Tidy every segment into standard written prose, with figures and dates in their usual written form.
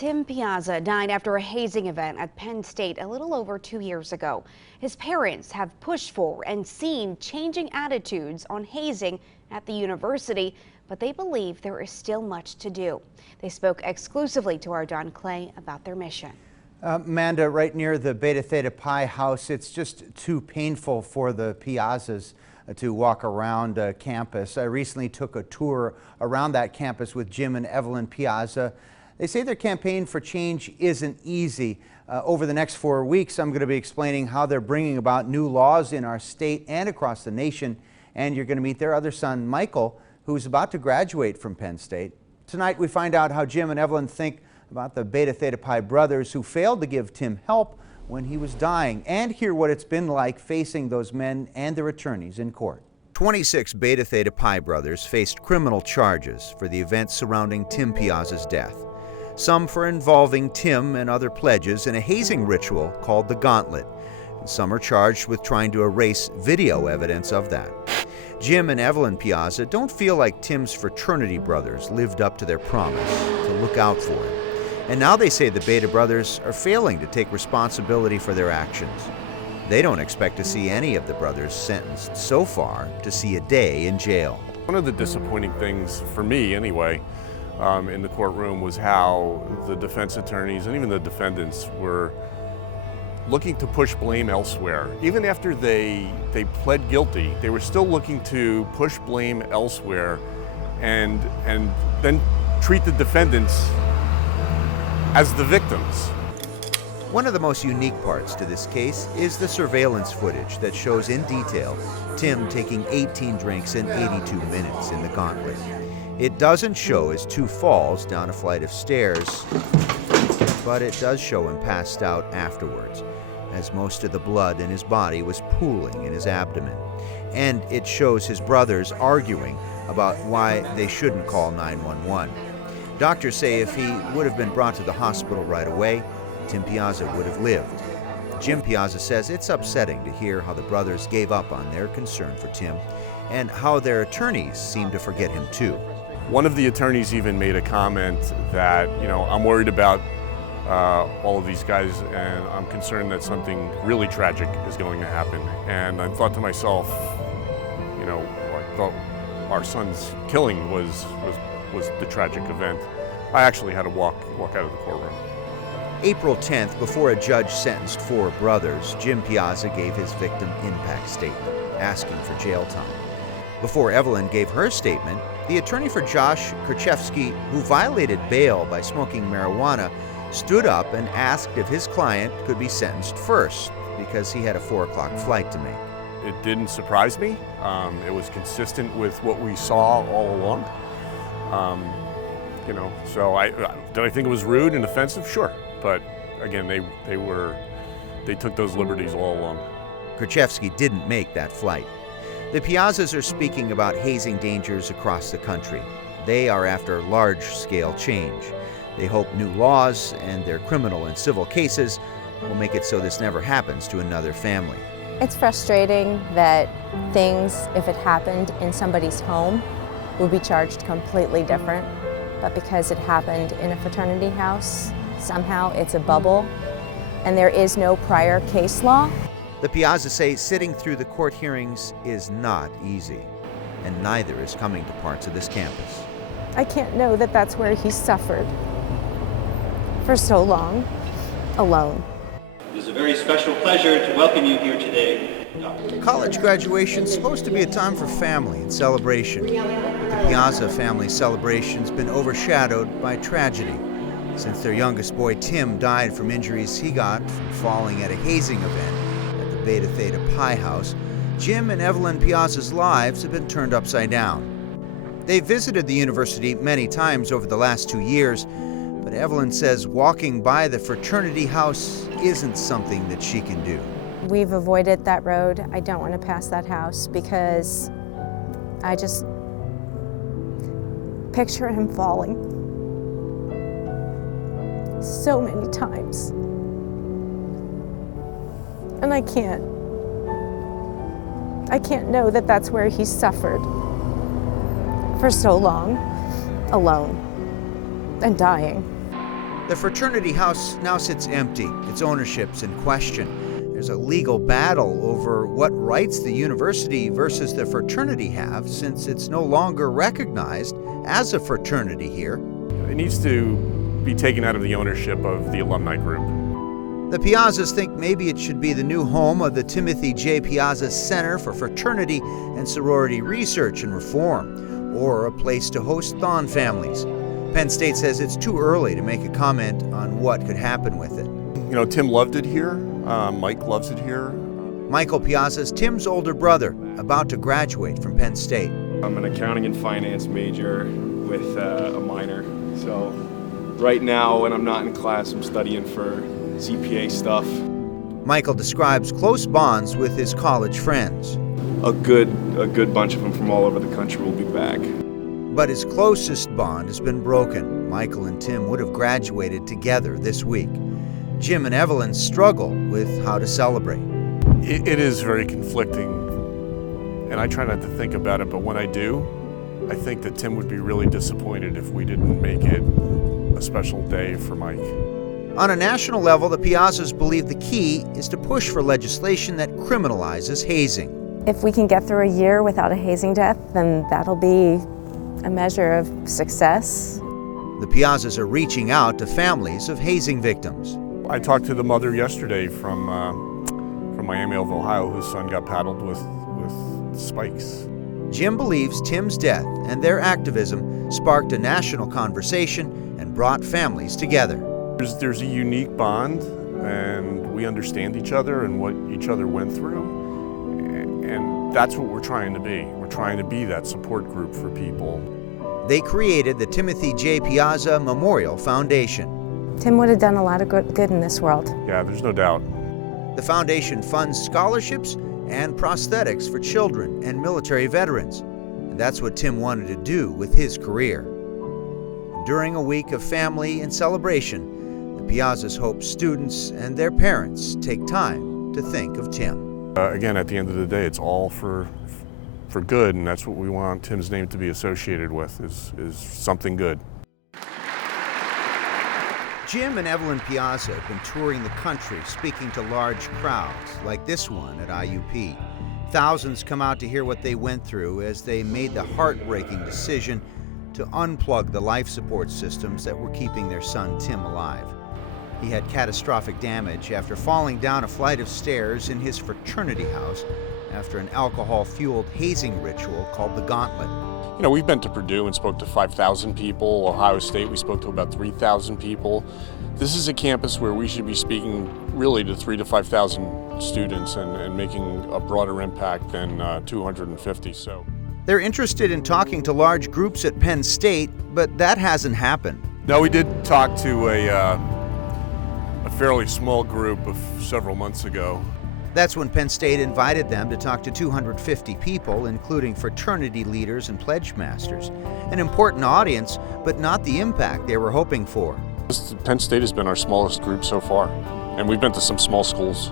Tim Piazza died after a hazing event at Penn State a little over 2 years ago. His parents have pushed for and seen changing attitudes on hazing at the university, but they believe there is still much to do. They spoke exclusively to our Don Clay about their mission. Amanda, right near the Beta Theta Pi house, it's just too painful for the Piazzas to walk around campus. I recently took a tour around that campus with Jim and Evelyn Piazza. They say their campaign for change isn't easy. Over the next 4 weeks, I'm going to be explaining how they're bringing about new laws in our state and across the nation. And you're going to meet their other son, Michael, who's about to graduate from Penn State. Tonight, we find out how Jim and Evelyn think about the Beta Theta Pi brothers who failed to give Tim help when he was dying, and hear what it's been like facing those men and their attorneys in court. 26 Beta Theta Pi brothers faced criminal charges for the events surrounding Tim Piazza's death. Some for involving Tim and other pledges in a hazing ritual called the Gauntlet. And some are charged with trying to erase video evidence of that. Jim and Evelyn Piazza don't feel like Tim's fraternity brothers lived up to their promise to look out for him. And now they say the Beta brothers are failing to take responsibility for their actions. They don't expect to see any of the brothers sentenced so far to see a day in jail. One of the disappointing things, for me anyway, in the courtroom was how the defense attorneys and even the defendants were looking to push blame elsewhere. Even after they pled guilty, they were still looking to push blame elsewhere and then treat the defendants as the victims. One of the most unique parts to this case is the surveillance footage that shows in detail Tim taking 18 drinks in 82 minutes in the Gauntlet. It doesn't show his 2 falls down a flight of stairs, but it does show him passed out afterwards, as most of the blood in his body was pooling in his abdomen. And it shows his brothers arguing about why they shouldn't call 911. Doctors say if he would have been brought to the hospital right away, Tim Piazza would have lived. Jim Piazza says it's upsetting to hear how the brothers gave up on their concern for Tim and how their attorneys seem to forget him too. One of the attorneys even made a comment that, I'm worried about all of these guys and I'm concerned that something really tragic is going to happen. And I thought to myself, I thought our son's killing was the tragic event. I actually had to walk out of the courtroom. April 10th, before a judge sentenced 4 brothers, Jim Piazza gave his victim impact statement, asking for jail time. Before Evelyn gave her statement, the attorney for Josh Krzyzewski, who violated bail by smoking marijuana, stood up and asked if his client could be sentenced first because he had a 4 o'clock flight to make. It didn't surprise me. It was consistent with what we saw all along. So did I think it was rude and offensive? Sure. But again, they took those liberties all along. Krzyzewski didn't make that flight. The Piazzas are speaking about hazing dangers across the country. They are after large-scale change. They hope new laws and their criminal and civil cases will make it so this never happens to another family. It's frustrating that things, if it happened in somebody's home, would be charged completely different. But because it happened in a fraternity house, somehow it's a bubble, and there is no prior case law. The Piazzas say sitting through the court hearings is not easy, and neither is coming to parts of this campus. I can't know that that's where he suffered for so long, alone. It is a very special pleasure to welcome you here today. College graduation is supposed to be a time for family and celebration. The Piazza family celebration's been overshadowed by tragedy, since their youngest boy Tim died from injuries he got from falling at a hazing event at the Beta Theta Pi house. Jim and Evelyn Piazza's lives have been turned upside down. They visited the university many times over the last 2 years, but Evelyn says walking by the fraternity house isn't something that she can do. We've avoided that road. I don't want to pass that house because I just picture him falling so many times. And I can't know that that's where he suffered for so long, alone and dying. The fraternity house now sits empty. Its ownership's in question. There's a legal battle over what rights the university versus the fraternity have, since it's no longer recognized as a fraternity here. It needs to be taken out of the ownership of the alumni group. The Piazzas think maybe it should be the new home of the Timothy J. Piazza Center for Fraternity and Sorority Research and Reform, or a place to host Thon families. Penn State says it's too early to make a comment on what could happen with it. You know, Tim loved it here. Mike loves it here. Michael Piazza is Tim's older brother, about to graduate from Penn State. I'm an accounting and finance major with a minor. So right now, when I'm not in class, I'm studying for CPA stuff. Michael describes close bonds with his college friends. A good bunch of them from all over the country will be back. But his closest bond has been broken. Michael and Tim would have graduated together this week. Jim and Evelyn struggle with how to celebrate. It is very conflicting, and I try not to think about it, but when I do, I think that Tim would be really disappointed if we didn't make it a special day for Mike. On a national level, the Piazzas believe the key is to push for legislation that criminalizes hazing. If we can get through a year without a hazing death, then that'll be a measure of success. The Piazzas are reaching out to families of hazing victims. I talked to the mother yesterday from Miami of Ohio, whose son got paddled with spikes. Jim believes Tim's death and their activism sparked a national conversation and brought families together. There's a unique bond, and we understand each other and what each other went through, and that's what we're trying to be. We're trying to be that support group for people. They created the Timothy J. Piazza Memorial Foundation. Tim would have done a lot of good in this world. Yeah, there's no doubt. The foundation funds scholarships and prosthetics for children and military veterans. And that's what Tim wanted to do with his career. During a week of family and celebration, the Piazzas hope students and their parents take time to think of Tim. Again, at the end of the day, it's all for good, and that's what we want Tim's name to be associated with, is something good. Jim and Evelyn Piazza have been touring the country, speaking to large crowds, like this one at IUP. Thousands come out to hear what they went through as they made the heartbreaking decision to unplug the life support systems that were keeping their son Tim alive. He had catastrophic damage after falling down a flight of stairs in his fraternity house after an alcohol-fueled hazing ritual called the Gauntlet. You know, we've been to Purdue and spoke to 5,000 people. Ohio State, we spoke to about 3,000 people. This is a campus where we should be speaking really to 3,000 to 5,000 students and making a broader impact than 250. So they're interested in talking to large groups at Penn State, but that hasn't happened. No, we did talk to a fairly small group several months ago. That's when Penn State invited them to talk to 250 people, including fraternity leaders and pledge masters. An important audience, but not the impact they were hoping for. Penn State has been our smallest group so far, and we've been to some small schools.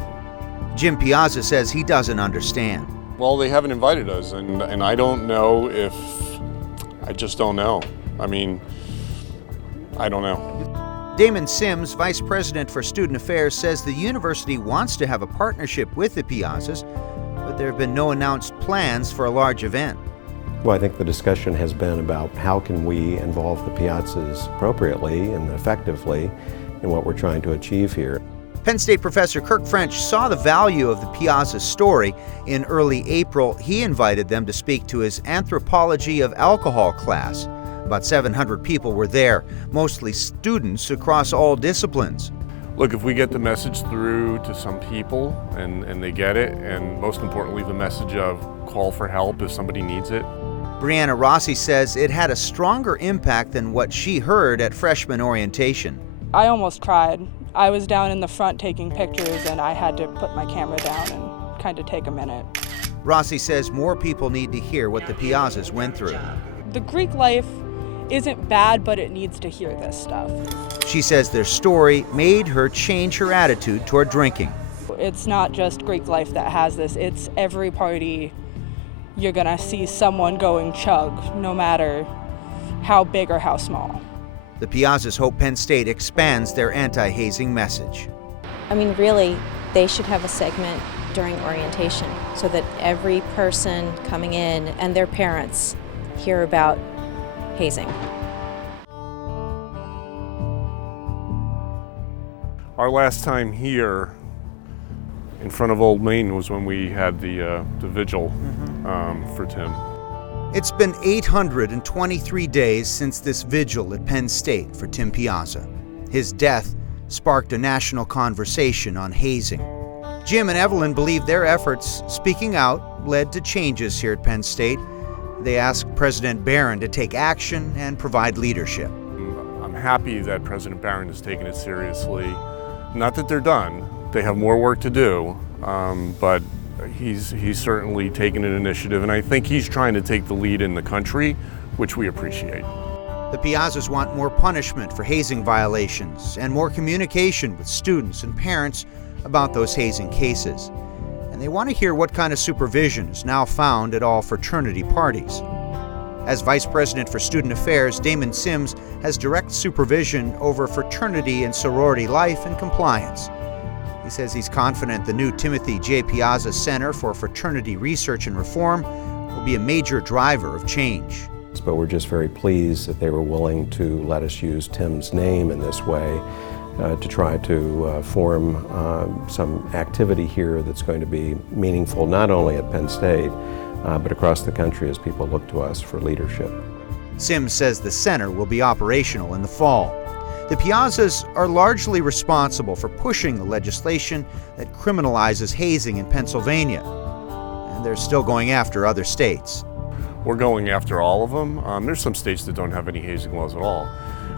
Jim Piazza says he doesn't understand. Well, they haven't invited us, and I don't know if, I just don't know. I mean, I don't know. Damon Sims, Vice President for Student Affairs, says the university wants to have a partnership with the Piazzas, but there have been no announced plans for a large event. Well, I think the discussion has been about how can we involve the Piazzas appropriately and effectively in what we're trying to achieve here. Penn State professor Kirk French saw the value of the Piazza story. In early April, he invited them to speak to his Anthropology of Alcohol class. About 700 people were there, mostly students across all disciplines. Look, if we get the message through to some people and they get it, and most importantly, the message of call for help if somebody needs it. Brianna Rossi says it had a stronger impact than what she heard at freshman orientation. I almost cried. I was down in the front taking pictures, and I had to put my camera down and kind of take a minute. Rossi says more people need to hear what the Piazzas went through. The Greek life isn't bad, but it needs to hear this stuff. She says their story made her change her attitude toward drinking. It's not just Greek life that has this, it's every party you're gonna see someone going chug, no matter how big or how small. The Piazzas hope Penn State expands their anti-hazing message. I mean, really, they should have a segment during orientation so that every person coming in and their parents hear about hazing. Our last time here in front of Old Main was when we had the vigil for Tim. It's been 823 days since this vigil at Penn State for Tim Piazza. His death sparked a national conversation on hazing. Jim and Evelyn believe their efforts speaking out led to changes here at Penn State. They asked President Barron to take action and provide leadership. I'm happy that President Barron has taken it seriously. Not that they're done, they have more work to do, but he's certainly taken an initiative, and I think he's trying to take the lead in the country, which we appreciate. The Piazzas want more punishment for hazing violations and more communication with students and parents about those hazing cases. And they want to hear what kind of supervision is now found at all fraternity parties. As Vice President for Student Affairs, Damon Sims has direct supervision over fraternity and sorority life and compliance. He says he's confident the new Timothy J. Piazza Center for Fraternity Research and Reform will be a major driver of change. But we're just very pleased that they were willing to let us use Tim's name in this way to try to form some activity here that's going to be meaningful not only at Penn State, but across the country as people look to us for leadership. Sims says the center will be operational in the fall. The Piazzas are largely responsible for pushing the legislation that criminalizes hazing in Pennsylvania, and they're still going after other states. We're going after all of them. There's some states that don't have any hazing laws at all.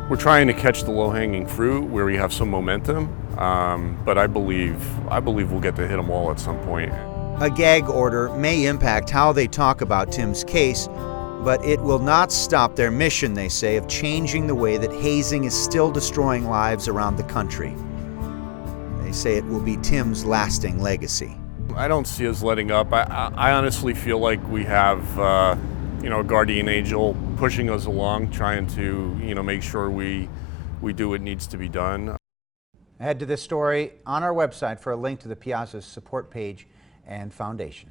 We're trying to catch the low-hanging fruit where we have some momentum, but I believe we'll get to hit them all at some point. A gag order may impact how they talk about Tim's case, but it will not stop their mission, they say, of changing the way that hazing is still destroying lives around the country. They say it will be Tim's lasting legacy. I don't see us letting up. I honestly feel like we have a guardian angel pushing us along, trying to make sure we do what needs to be done. Head to this story on our website for a link to the Piazza's support page and foundation.